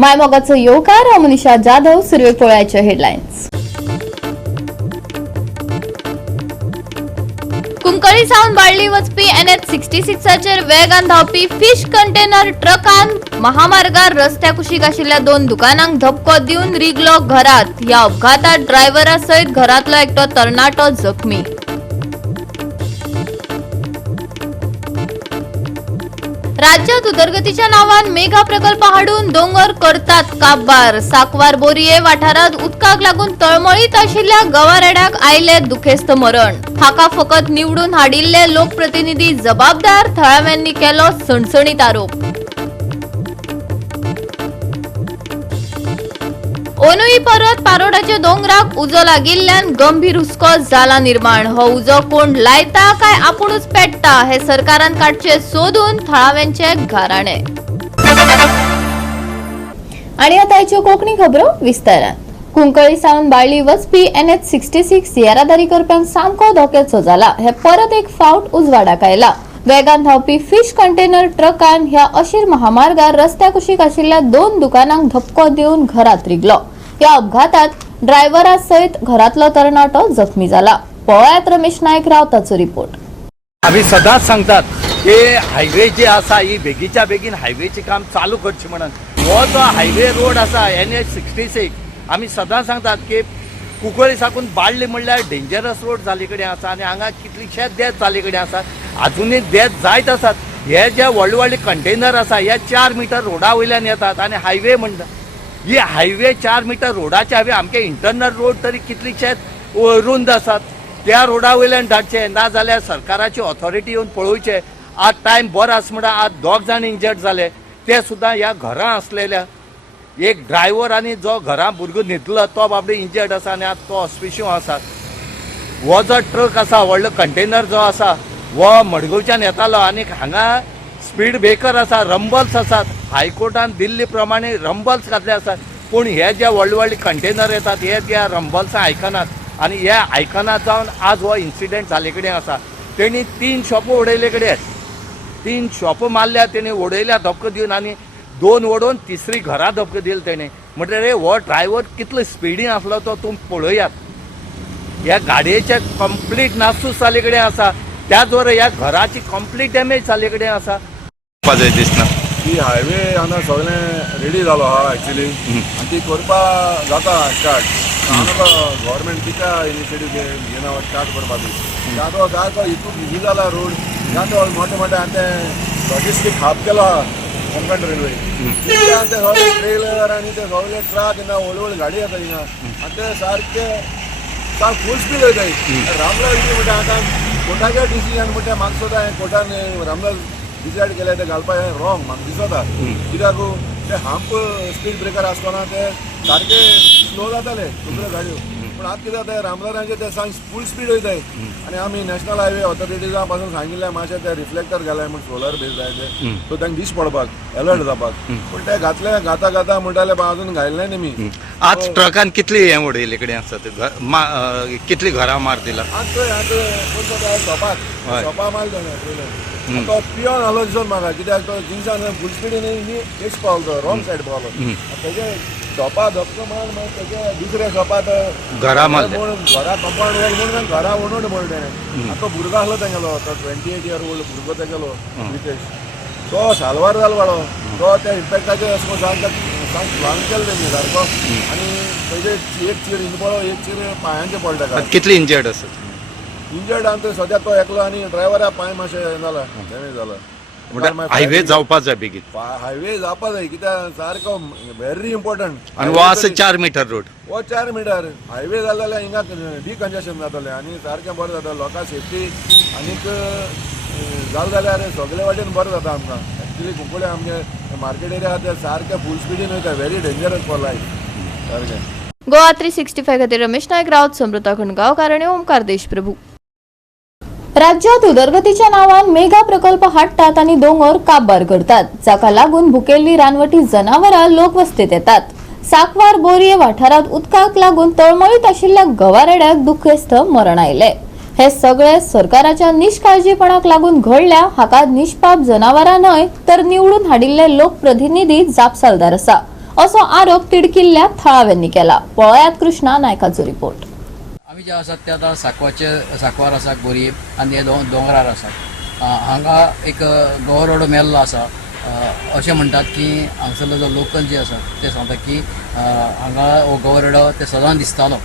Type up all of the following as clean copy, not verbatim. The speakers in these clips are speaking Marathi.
मायमोगाचो येवकार मनीषा जाधव सुरवे पोळ्याचे हेडलाइन्स। कुंकळी सावन बाळ्ळी वचपी NH-66 वेगान धावपी फिश कंटेनर ट्रकान महामार्गार रस्त्या कुशीक आशिल्ल्या 2 दुकानांक धपको दिवन रिगलो घरात। या अपघातात ड्रायव्हरा सयत घरातलो एकटो तरणाटो जखमी। राज्यात उदरगतीच्या नावान मेगा प्रकल्प हाडून दोंगर करतात काबार। साकवार बोरये वाठारात उदकाक लागून तळमळीत आशिल्ल्या गवारेड्याक आयले दुखेस्त मरण। हाका फकत निवडून हाडिल्ले लोकप्रतिनिधी जबाबदार, थळाव्यांनी केलो सणसणीत आरोप। ओनूई परत पारोडाच्या दोंगराक उजो लागिल्ल्यान गंभीर हुस्को जाला निर्माण। हो उजो कोण लायता काय आपुणूच पेट्टा हे सरकारान काडचे सोदून थळाव्यांचे घराणे। आणि आताच्यो कोंकणी खबरो विस्तारान। कुंकळी सावन बाळ्ळी वचपी NH-66 येरादारी करप्यांक सामको धोक्याचो जाला। हे परत एक फावट उजवाडाक आयला। वेगान धावपी फिश कंटेनर ट्रकान ह्या अशीर महामार्गार रस्त्या कुशीक आशिल्ल्या 2 दुकानांक धपको दिवन घरात रिगलो। या अपघातात ड्रायव्हरा सयत घरातलो तरणाटो जखमी जाला। पळयात रमेश नायक रावताचो रिपोर्ट। आम्ही सदांच सांगतात की हायवे जे आसा ही बेगीच्या बेगीन हायवेचे काम चालू करचे म्हणून। हो जो हायवे रोड आसा NH-66 आम्ही सदांच सांगतात की कुंकळी साकून बाळ्ळी म्हणल्यार डेंजरस रोड जाले कडेन आसा आणि हांगा कितलीशेच डेथ जाले कडेन आसा। अजूनही डेथ जायत आसात। हे जे व्हडले व्हडले कंटेनर आसा हे 4 मीटर रोडा वयल्यान येतात आणि हायवे म्हणटा ही हायवे 4 मीटर रोडाचे हायवे आमचे इंटरनल रोड तरी कितलीशेच रुंद आसात। त्या रोडा वयल्यान धाडचे ना जाल्यार सरकाराची ऑथॉरिटी येवन पळोवचे। आज टायम बरो आसा म्हणटा आज 2 जाण इंजर्ड जाले, ते सुद्दां ह्या घरां असलेल्या एक ड्रायव्हर आणि जो घरां भुरगो न्हिदलो तो बाबडे इंजर्ड आसा आणि आज तो हॉस्पिटल आसा। हो जो ट्रक आसा व्हडलो कंटेनर जो आसा वो मडगांवच्यान येतालो आणि हांगा स्पीड ब्रेकर आसा, रंबल्स आसात। हायकोर्टान दिल्ली प्रमाणे रंबल्स घातले आसात, पूण हे जे व्हडले व्हडले कंटेनर येतात हे त्या रंबल्सां आयकनात आणि हे आयकनात जावन आज हो इन्सिडेंट जाले कडेन आसा। तेणी 3 शॉप उडयले कडेन 3 शॉप मारल्या तेणी उडयल्या धपको दिवन आणि 2 ओडून तिसरी घरा धपको दिली तेणे। म्हटल्यार हो ड्रायव्हर कितलो स्पिडीन आसलो तो तुमी पळयात। ह्या गाडयेचे कंप्लीट नासूस जाले कडेन आसा, त्याच बरोबर ह्या घराची कंप्लीट डॅमेज जाले कडेन आसा। दिसना की हायवे हांगा सगळें रेडी जालो आहा एक्चुअली आनी ती करपा जाता स्टार्ट। हांगा गव्हर्मेंट कित्या इनिशिएटीव घेना स्टार्ट करपाची। तो सारको हितून इजी जाला रोड, तो मोठे मोठे आनी लॉजिस्टीक हब केलो आहा कोंकण रेल्वे। ते सगळे ट्रेलर आनी ते सगळे ट्रक हिंगा व्हडल्यो व्हडल्यो गाडी येता हिंगा आनी ते सारके फूल स्पीड वयताय। रामलाल म्हणटा आतां कोर्टाचें डिसिजन म्हणटा म्हाका सुद्दां कोर्टान रामलाल डिसायड केले ते घालपा रॉंग म्हाका दिसता। कित्याक ते हंप स्पीड ब्रेकर आसतना ते सारके स्लो जाताले सगळ्यो गाडयो, पूण आतां कितें जाता रामलालांचे ते सांग फूल स्पीड वयताय आनी आमी नॅशनल हायवे ऑथॉरिटीजा पासून सांगिल्लें मातशें ते रिफ्लेक्टर घालाय म्हण सोलर बेज जाय ते, सो तांकां दिश्ट पडपाक अलर्ट जावपाक। पूण ते घातले घाता म्हणटाले अजून घायल्ले न्ही मी। आज ट्रकान कितली हे उडयले कडेन आसा, कितली घरां मार दिला शॉपा मारले ट्रेलर। तो पियोन आलो दिसोन म्हाका, कित्याक तो जिन्सान फूल स्पीडीन एक पावलो रॉंग सायड पावलो। तेजे शॉपा धपको मारून तेजे दुसऱ्या शॉपात घरा मारले, घरा कंपाउंड वॉल म्हणून घरा ओडून म्हणून तेणें। तो भुरगो आसलो तेगेलो तो 28 इयर ओल्ड भुरगो तेगेलो रितेश, तो सालवार जालो वाडो। तो त्या इम्पॅक्टाचेर अशें सांग ल्हान केलो तेणी सारको आनी तेजे एक चीर इनपळो एक चीर पांयांचेर पडटा। कितली इंजर्ड आसा? इंजर्ड आनी सद्या तो एकलो आनी ड्रायव्हरा पांय मातशें जाला डॅमेज जाला। हायवे जावपा जाय बेगीन, हायवे जावपा जाय कित्याक सारको व्हेरी इम्पॉर्टंट। आनी हो आसा 4 मीटर रोड, हो 4 मीटर हायवे जाले जाल्यार हिंगा डिकंजेशन जातालें आनी सारकें बरें जाता लोकां सेफ्टी आनीक जालें जाल्यार सगळे वाटेन बरें जाता आमकां। एक्चुली कुंकळे आमगे मार्केट एरिया आसा ते सारके फूल स्पीडीन वयता, व्हेरी डेंजरस फॉर लायफ सारकें। गोवा 365 खातीर रमेश नायक रावत, समृता खणगांवकार आनी ओमकार देशप्रभू। राज्यात उदरगतीच्या नावान मेगा प्रकल्प हाडटात आणि दोंगर काबार करतात, जाका लागून भुकेल्ली रानवटी जनावरां लोकवस्तीत येतात। साकवार बोरये वाठारात उदकाक लागून तळमळीत आशिल्ल्या गवारेड्याक दुखेस्त मरण आयले। हे सगळे सरकाराच्या निष्काळजीपणाक लागून घडल्या, हाका निष्पाप जनावरां न्हय तर निवडून हाडिल्ले लोकप्रतिनिधी जापसालदार आसा असो आरोप तिडकिल्ल्या थळाव्यांनी केला. पळयात कृष्णा नायकाचो रिपोर्ट. आमी जे आसात ते आतां सांकवार आसा बोरी आनी हे दोंगरार आसात. हांगा एक गवरोडो मेल्लो आसा. अशें म्हणटात की हांगसरलो जो लोकल जे आसा ते सांगता की हांगा हो गवरोडो ते सदां दिसतालो,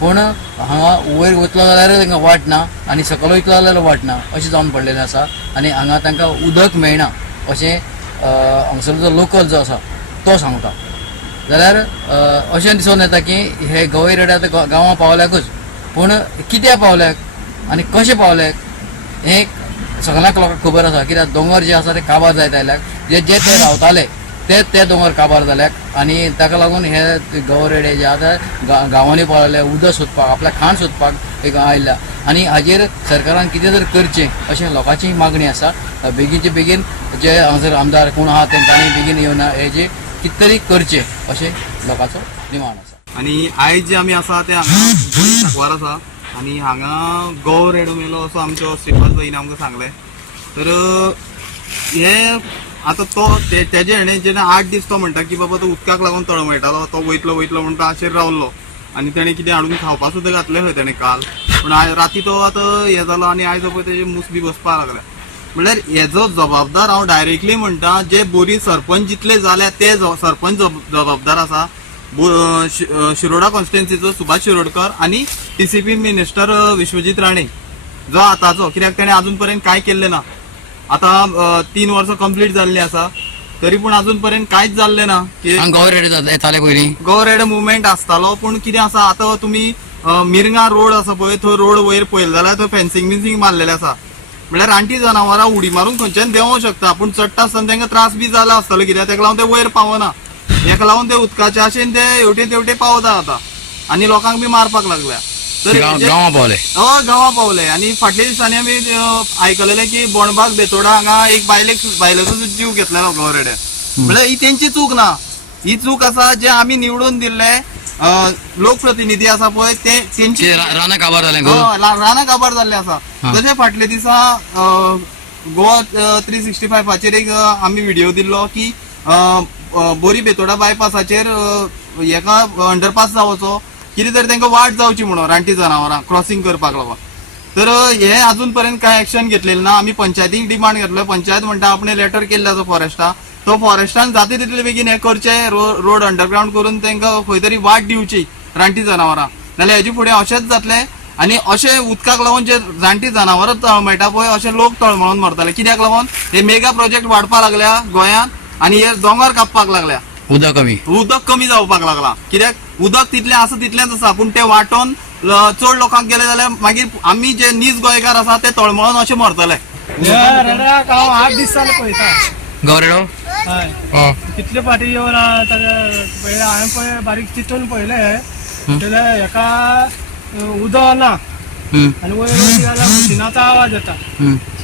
पूण हांगा वयर वतलो जाल्यार तांकां वाट ना आनी सकयल वयतलो जाल्यार वाट ना अशें जावन पडलेलें आसा. आनी हांगा तांकां उदक मेळना अशें हांगसरलो जो लोकल जो आसा तो सांगता. जाल्यार अशें दिसून येता की हे गवरोडे आतां गांवां पावल्याकूच, पूण कित्याक पावल्याक आनी कशें पावल्याक हें सगळ्यांक लोकांक खबर आसा. कित्याक दोंगर जे आसा ते काबार जायत आयल्याक, जे जे ते रावताले ते दोंगर काबार जाल्याक आनी ताका लागून हे गवरेडे जे आतां गांवांनी पावले उदक सोदपाक आपल्या खाण सोदपाक एक आयल्या. आनी हाजेर सरकारान कितें तरी करचें अशें लोकांची मागणी आसा. बेगीनचे बेगीन जे हांगसर आमदार कोण आहा तेंच्यांनी बेगीन येवन हेजे कितें तरी करचें अशें लोकांचो डिमांड आसा. आणि आयज जे आमी आसा ते हांगा बोरी सांकवार आसा आणि हांगा गवरेडो मेलो असो आमचो श्रीपाद भईन आमकां सांगले. तर हे आतां तो तेजे हेणे जेन्ना 8 दीस तो म्हणटा की बाबा तो उदकाक लागून तळमळटालो, तो वयतलो म्हणटा अशेर रावल्लो आनी तेणें कितें हाडून खावपा सुद्दां घातलें खंय तेणें काल. पूण राती तो आतां हे जालो आनी आयज पळय तेजे मूस बी बसपाक लागल्या. म्हणल्यार हेजो जबाबदार हांव डायरेक्टली म्हणटा जे बोरी सरपंच जितले जाल्या ते सरपंच जबाबदार आसा. शिरोडा कॉन्स्टिट्युएन्सीचो सुभाष शिरोडकर आनी TCP मिनिस्टर विश्वजीत राणे जो आतांचो, कित्याक तेणें अजून पर्यंत कांय केल्लें ना. आतां 3 वर्सां कंप्लीट जाल्लीं आसा तरी पूण अजून पर्यंत कांयच जाल्लें ना. गवरेडे येताले पयलीं गवरेडे मुवमेंट आसतालो, पूण कितें आसा आतां तुमी मिरगां रोड आसा पळय थंय रोड वयर पळयलें जाल्यार थंय फेन्सिंग मारलेलें आसा. म्हळ्यार रानटी जनावरां उडी मारून खंयच्यान देंवोंक शकता, पूण चडटा आसतना तांकां त्रास बी जाला आसतलो कित्याक ताका लागून ते वयर पावना. हेका लागून ते उदकाच्या आशेन ते हेवटे तेवटे पावता आता आनी लोकांक बी मारपाक लागल्या. तर गांवां पावले गांवां पावले. आनी फाटल्या दिसांनी आमी आयकलेलें की बोणबाग बेतोडा हांगा एक बायलेचो जीव घेतलेलो गवरेड्यान. म्हळ्यार ही तेंची चूक ना, ही चूक आसा जे आमी निवडून दिल्ले लोकप्रतिनिधी आसा पळय तेंची रानां काबार जालें रानां काबार जाल्ले आसा. जशें फाटल्या दिसा गोवा 365 एक आमी व्हिडिओ दिल्लो की बोरी बेतोडा बायपासाचेर हेका अंडरपास जावचो, कितें तरी तांकां वाट जावची म्हणून रानटी जनावरां क्रॉसिंग करपाक लागून. तर हे अजून पर्यंत कांय एक्शन घेतलेलें ना. आमी पंचायतीक डिमांड घातलो. पंचायत म्हणटा आपणे लेटर केल्ले आसा फॉरेस्टाक, तो फॉरेस्टान जाता तितले बेगीन हे करचें, रोड अंडरग्राउंड करून तांकां खंय तरी वाट दिवची रानटी जनावरां. नाल्यार हेजे फुडें अशेंच जातलें आनी अशें उदकाक लागून जे रानटी जनावरां तळमळटा पळय अशे लोक तळमळून मरतले. कित्याक लागून हे मेगा प्रोजेक्ट वाडपाक लागल्या गोंयांत आनी हे दोंगर कापपाक लागल्या. उदक कमी जावपाक लागला. कित्याक उदक तितलें आसा तितलेंच आसा, पूण ते वाटोन चड लोकांक गेले जाल्यार मागीर आमी जे नीज गोंयकार आसा ते तळमळून अशे मरतले. 8 दीस जाले पळयता गवरेडो हय कितले फाटी येवन पळयलें हांवें पळय बारीक चिंतून पळयलें जाल्यार हेका उदक ना आनी वयर वचत जाल्यार मशिनाचो आवाज येता.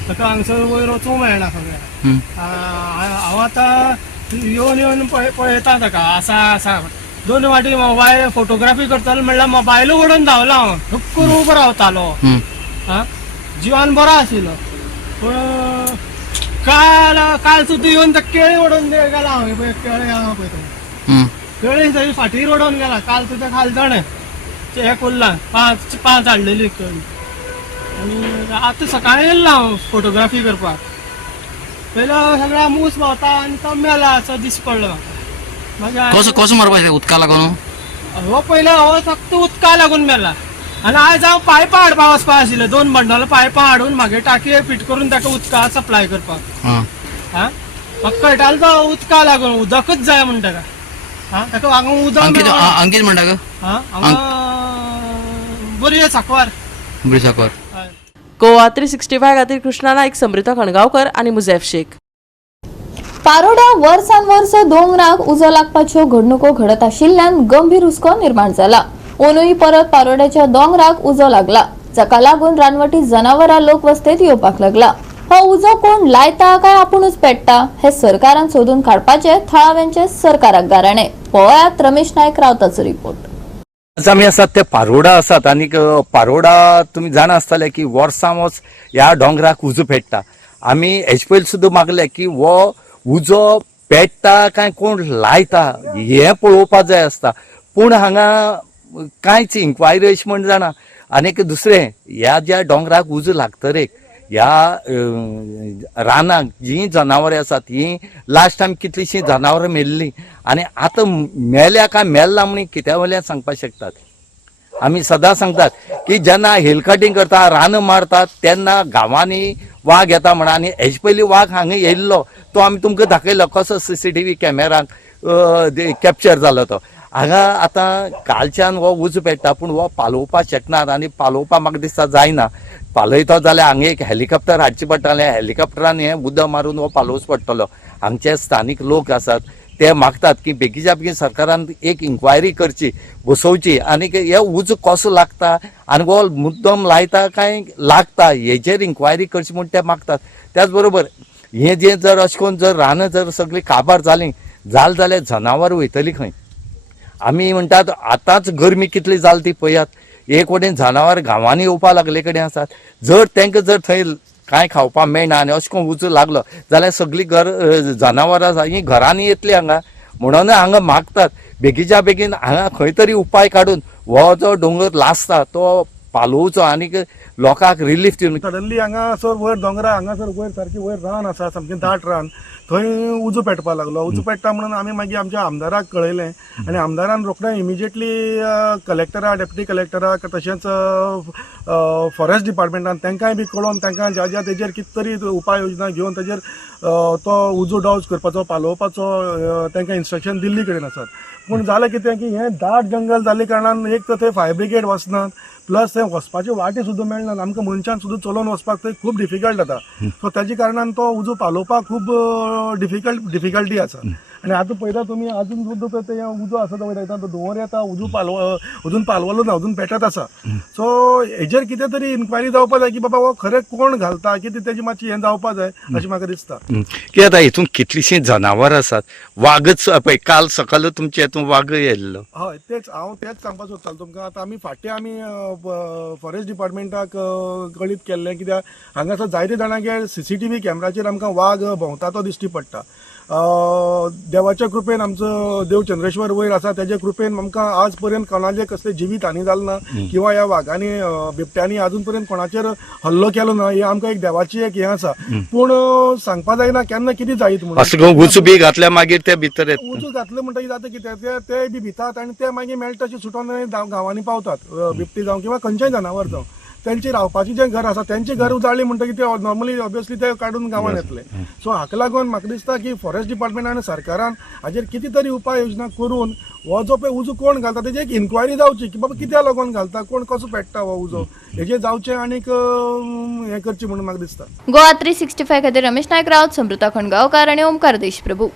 ताका हांगसर वयर वचूंक मेळना सगळें. हांव आतां येवन पळयता ताका आसा 2 फाटी मोबायल फोटोग्राफी करतालो म्हणल्यार मोबायल ओडून धांवलो हांव. धुक्क करून उबो रावतालो. जिवान बरो आशिल्लो. पूण काल सुद्दां येवन ते केळी ओडून गेला हांव. केळी आहा पळय थंय केळी थंय फाटी ओडून गेला. काल सुद्दां खालचणे हे कोल्ला 5 हाडलेली केळी. आनी आतां सकाळीं येयल्लो हांव फोटोग्राफी करपाक. पयलो सगळा मूस भोंवता आनी तो मेला असो दीस पडलो म्हाका. कसो मरपाचें उदका लागून? हो पयलो हो फक्त उदका लागून मेला. आनी आयज हांव पायपां हाडपाक वचपाक आशिल्ले. 2 बंडल पायपां हाडून म्हागे टाकये फीट करून ताका उदका सप्लाय करपाक. म्हाका कळटालो तो उदका लागून उदकच जाय म्हण ताका. ताका हांगा उदक अंकीत म्हणटा ग हांगा बरी सांकवार. गोवा 365 खातीर कृष्णा नायक, समृता खणगांवकर आनी मुझेफ शेख. पारोड्या वर्सांवर्स दोंगराक उजो लागपाच्यो घडणुको घडत आशिल्ल्यान गंभीर हुस्को निर्माण जाला. अंदूय परत पारोड्याच्या दोंगराक उजो लागला, जाका लागून रानवटी जनावरां लोक वस्तेत येवपाक लागला. हो उजो कोण लायता काय आपुणूच पेट्टा हे सरकारान सोदून काडपाचे थळाव्यांचे सरकाराक गाराणे. पळयात रमेश नायक रावताचो रिपोर्ट. आज आमी आसात ते पारोडा आसात आनी पारोडा तुमी जाणा आसतले की वर्सां वर्स ह्या डोंगराक उजो पेट्टा. आमी हेजे पयलीं सुद्दां मागले की हो उजो पेट्टा काय कोण लायता हे पळोवपाक जाय आसता. पूण हांगा कांयच इन्क्वायरी अशी म्हण जाणा. आनीक दुसरें, ह्या ज्या दोंगराक उजो लागतरेक ह्या रानाक जीं जनावरां आसात ही लास्ट टायम कितलीशीं जनावरां मेल्लीं आनी आतां मेल्या काय मेल्ला म्हणून कित्या वयल्यान सांगपाक शकतात. आमी सदां सांगतात की जेन्ना हिल कटींग करता रानां मारतात तेन्ना गांवांनी वाघ येता म्हणा. आनी हेजे पयलीं वाघ हांगा येयल्लो तो आमी तुमकां दाखयलो कसो CCTV कॅमेराक कॅप्चर जालो तो. हांगा आतां कालच्यान हो उजो पेट्टा पूण हो पालोवपाक शकनात आनी पालोवपाक म्हाका दिसता जायना. पालयता जाल्यार हांगा एक हेलिकॉप्टर हाडचें पडटलें. हेलिकॉप्टरान हें उदक मारून हो पालोवचो पडटलो. हांगचे स्थानीक लोक आसात ते मागतात की बेगीच्या बेगीन सरकारान एक इन्क्वायरी करची, बसोवची आनी हे उजो कसो लागता आनी हो मुद्दम लायता काय लागता हेजेर इन्क्वायरी करची म्हूण ते मागतात. त्याच बरोबर हें जें जर अशें करून जर रानां जर सगळीं काबार जालीं जाल्यार जनावर वयतलीं खंय. आमी म्हणटात आतांच गरमी कितली जाली ती पळयात. एक वटेन जनावर गांवांनी येवपा लागले कडेन आसात. जर तांकां जर थंय कांय खावपाक मेळना आनी अशें करून उजो लागलो जाल्यार सगळीं जनावरां आसा ही घरांनी येतलीं हांगा. म्हणून हांगा मागतात बेगीच्या बेगीन हांगा खंय तरी उपाय काडून हो जो दोंगर लासता तो पालोवचो आनीक लोकांक रिलीफ दिवन. सडनली हांगासर वयर दोंगरा हांगासर वयर सारकी वयर रान आसा, सामकें दाट रान, थंय उजो पेटपाक लागलो. उजो पेट्टा म्हणून आमी मागीर आमच्या आमदाराक कळयलें आनी आमदारान रोखडें इमिजिएटली कलेक्टराक, डेप्युटी कलेक्टराक तशेंच फॉरेस्ट डिपार्टमेंटान तांकांय बी कळोवन तांकां ज्या ज्या तेजेर कितें तरी उपाय योजना घेवन तेजेर तो उजो डॉज करपाचो, पालोवपाचो तांकां इन्स्ट्रक्शन दिल्ली कडेन आसात. पूण जालें कितें की हें दाट जंगल जाल्ले कारणान एक तर थंय फायर ब्रिगेड वचनात, प्लस थंय वचपाच्यो वाटी सुद्दां मेळनात. आमकां मनशान सुद्दां चलोवन वचपाक थंय खूब डिफिकल्ट जाता. सो ताजे कारणान तो उजो पालोवपाक खूब डिफिकल्टी आसा. आनी आतां पळयता तुमी अजून सुद्दां ते उजो आसा तो वयता तो धुंवर येता, अजून पालवलो ना, अजून पेटत आसा. सो हेजेर कितें तरी इन्क्वायरी जावपाक जाय की बाबा हो खरें कोण घालता, कितें तेजी मातशी हें जावपाक जाय अशें म्हाका दिसता. की आतां हितून कितलीशीं जनावरां आसात. वाघच पळय काल सकाळ तुमच्या हितून वाघ येयल्लो. हय हांव तेच सांगपाक सोदतालो तुमकां. आतां आमी फाटीं आमी फॉरेस्ट डिपार्टमेंटाक कळीत केल्लें कित्याक हांगासर जायते जाणांगेर CCTV कॅमेराचेर आमकां वाघ भोंवता तो दिश्टी पडटा. देवाच्या कृपेन आमचो देव चंद्रेश्वर वयर आसा, तेजे कृपेन आमकां आज पर्यंत कोणाचेर कसले जिवीत हानी जाल ना किंवा ह्या वाघांनी बिबट्यांनी अजून पर्यंत कोणाचेर हल्लो केलो ना. हे आमकां एक देवाची एक हें आसा. पूण सांगपा जायना केन्ना कितें जायत म्हणून. असो करून उजो बी घातल्या मागीर ते भितर येता. उजो घातले म्हणटकीर जाता कितें ते बी भितात आनी ते मागीर मेळटा तशें सुटोन गांवांनी पावतात. बिबटी जावं किंवा खंयचेंय जनावर जावं त्यांची रावपाची जे घर आसा त्यांची घर उजाळली म्हणटकीर ते नॉर्मली ऑब्वियसली ते काडून गांवांत येतले. सो हाका लागून म्हाका दिसता की फॉरेस्ट डिपार्टमेंट आनी सरकारान हाजेर कितें तरी उपाय योजना करून हो जो पळय उजो कोण घालता तेजी एक इन्क्वायरी जावची की बाबा कित्याक लागून घालता, कोण कसो पेट्टा हो उजो, हेजेर जावचें आनीक हें करचें म्हणून म्हाका दिसता. गोवा 365 खातीर रमेश नायक रावत, समृता खणगांवकार आनी ओमकार देशप्रभू.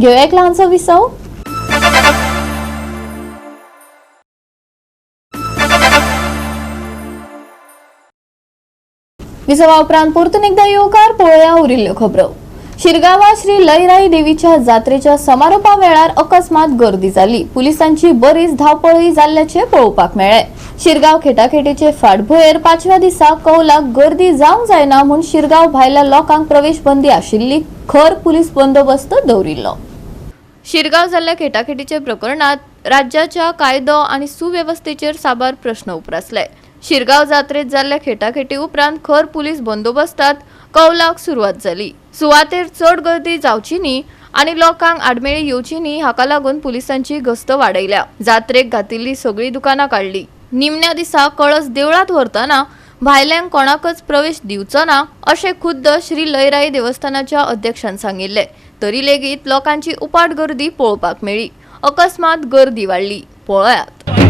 घेऊया एक ल्हानसो विसव. विसवा उपरांत परतून एकदा येवकार पळोवया उरिल्ल्यो खबरो. शिरगांवा श्री लयराई देवीच्या जात्रेच्या समारोपा वेळार अकस्मात गर्दी जाली. पुलिसांची बरीच धावपळी जाल्ल्याचे पळोवपाक मेळ्ळे. शिरगांव खेटाखेटीचे फाटभुंयेर 5व्या दिसा कौलाक गर्दी जावंक जायना म्हूण शिरगांव भायल्या लोकांक प्रवेश बंदी आशिल्ली खर पुलीस बंदोबस्त दवरिल्लो. शिरगांव जाल्ल्या खेटाखेटीचे प्रकरणात राज्याच्या कायदो आनी सुवेवस्थेचेर साबार प्रश्न उपरासले. शिरगांव जात्रेत जाल्ल्या खेटाखेटी उपरांत खर पुलीस बंदोबस्तांत कौलाक सुरवात जाली. सुवातेर चड गर्दी जावची न्ही आनी लोकांक आडमेळी येवची न्ही हाका लागून पुलिसांची गस्त वाडयल्या. जात्रेक घातिल्ली सगळी दुकानां काडली. निमण्या दिसा कळस देवळांत व्हरतना भायल्यांक कोणाकच प्रवेश दिवचो ना अशें खुद्द श्री लयराई देवस्थानाच्या अध्यक्षान सांगिल्ले. तरी लेगीत लोकांची उपाट गर्दी पळोवपाक मेळ्ळी. अकस्मात गर्दी वाडली. पळयात.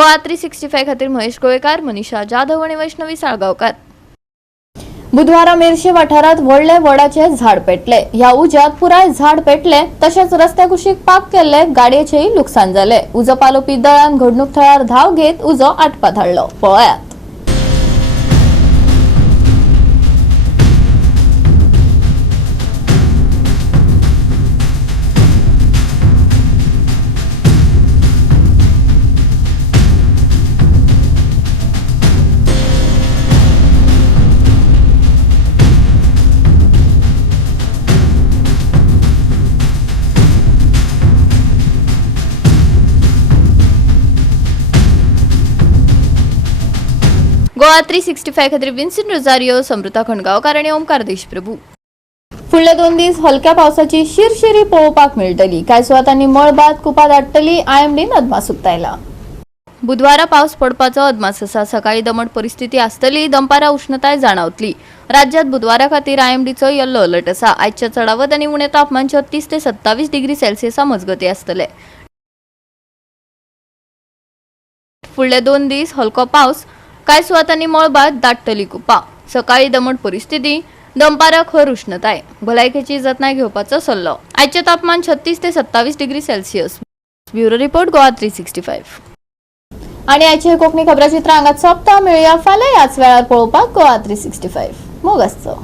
गोवा 365 खातीर महेश गोळेकार, मनीषा जाधव आणि वैष्णवी साळगावकर. बुधवारा मेर्शे वाठारात व्हडले वडाचे झाड पेटले. ह्या उज्यात पुराय झाड पेटले तशेंच रस्त्या कुशीक पाक केल्ले गाडयेचेय लुकसाण जाले. उजो पालोवपी दळान घडणूक थळार धाव घेत उजो आटपा धाडलो. पळयात. गोवा 365 खातीर विन्सेंट रोजारियो, समृता खणगांवकार आणि ओमकार देशप्रभू. फुडले 2 दीस हलक्या पावसाची शिरशिरी पळोवपाक मेळटली. कांय सुवातांनी मळबाद कुपा दाटतली. आयएमडीन अदमास उक्तायला. बुधवारा पावस पडपाचो अदमास आसा. सकाळी दमट परिस्थिती आसतली. दनपारा उष्णताय जाणवतली. राज्यात बुधवारा खातीर आयएमडीचो येल्लो अलर्ट आसा. आयच्या चडावत आनी उणे तापमान 36 ते 27 डिग्री सेल्सियसा मजगती आसतले. फुडले 2 दीस हलको पावस. कांय सुवातांनी मळबाद दाटतली कुपा. सकाळी दमट परिस्थिती. दनपारा खर उष्णताय. भलायकेची जतनाय घेवपाचो सल्लो. आयचे तापमान 36 ते 27 degree Celsius. Bureau report Goa 365. आणि आयचे कोंकणी खबराचित्र हांगाच सोंपता. मेळुया फाल्यां ह्याच वेळार पळोवपाक गोवा 365. मोग आसचो.